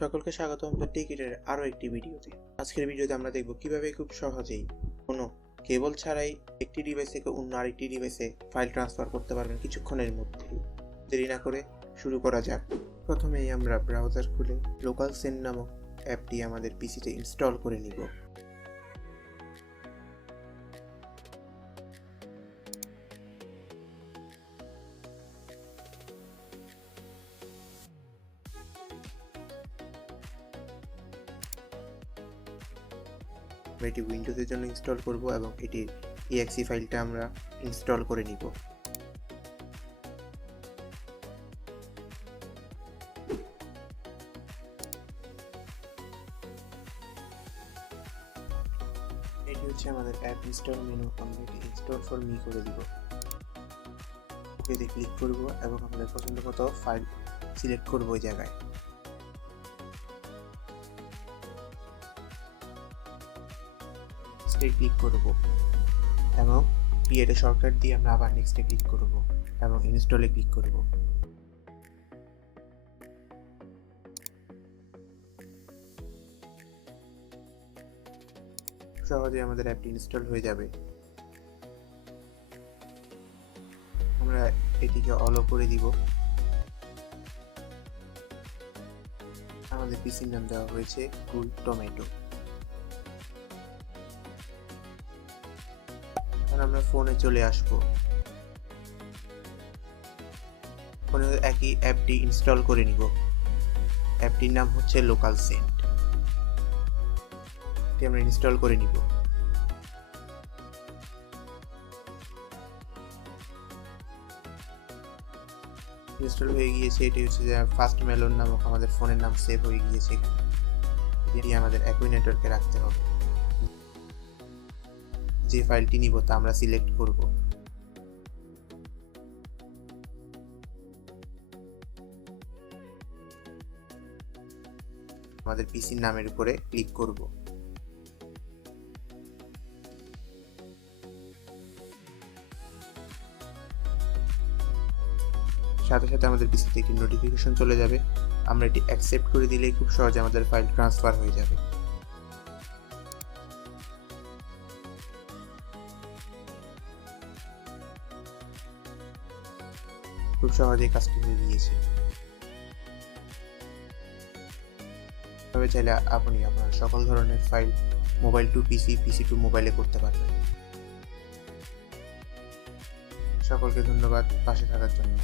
সকলকে স্বাগতম টিকিটের আরও একটি ভিডিওতে। আজকের ভিডিওতে আমরা দেখব কিভাবে খুব সহজেই কোনো কেবল ছাড়াই একটি ডিভাইস থেকে অন্য আরেকটি ডিভাইসে ফাইল ট্রান্সফার করতে পারবেন কিছুক্ষণের মধ্যেই। দেরি না করে শুরু করা যাক। প্রথমেই আমরা ব্রাউজার খুলে লোকাল সেন্ড নামক অ্যাপটি আমাদের পিসিতে ইনস্টল করে নিব। এটি উইন্ডোজের জন্য ইনস্টল করব এবং এটির exe ফাইলটা আমরা ইনস্টল করে নিব। এটি হচ্ছে আমাদের অ্যাপ ইনস্টল মেনু। আমরা এটি ইনস্টল ফর মি করে দিব। ওকেতে ক্লিক করব এবং আমাদের পছন্দ মতো ফাইল সিলেক্ট করব ওই জায়গায়। ক্লিক করব এবং ক্রিয়েট শর্টকাট দিয়ে আমরা আবার নেক্সটে ক্লিক করব এবং ইনস্টলে ক্লিক করব। সহজে আমাদের অ্যাপটি ইনস্টল হয়ে যাবে। আমরা এটিকে অলো করে দিব। আমাদের পিসির নাম দেওয়া হয়েছে কুল টমেটো। আমরা ফোনে চলে আসবো। ফোনে একই অ্যাপটি ইনস্টল করে নিব। অ্যাপটির নাম হচ্ছে লোকাল সেন্ড। এটি আমরা ইনস্টল করে নিব। ইনস্টল হয়ে গিয়েছে। এটি হচ্ছে যে ফার্স্ট মেলন নামক আমাদের ফোনের নাম সেভ হয়ে গিয়েছে। এটি আমাদের একই নেটওয়ার্কে রাখতে হবে। যে ফাইলটি নিব তা আমরা সিলেক্ট করব। আমাদের পিসির নামের উপরে ক্লিক করব। সাথে সাথে আমাদের পিসিতে একটি নোটিফিকেশন চলে যাবে। আমরা এটি অ্যাকসেপ্ট করে দিলেই খুব সহজে আমাদের ফাইল ট্রান্সফার হয়ে যাবে। খুব সহজেই কাজটি হয়ে গিয়েছে। তবে চাইলে আপনি আপনার সকল ধরনের ফাইল মোবাইল টু পিসি, পিসি টু মোবাইলে করতে পারবেন। সকলকে ধন্যবাদ পাশে থাকার জন্য।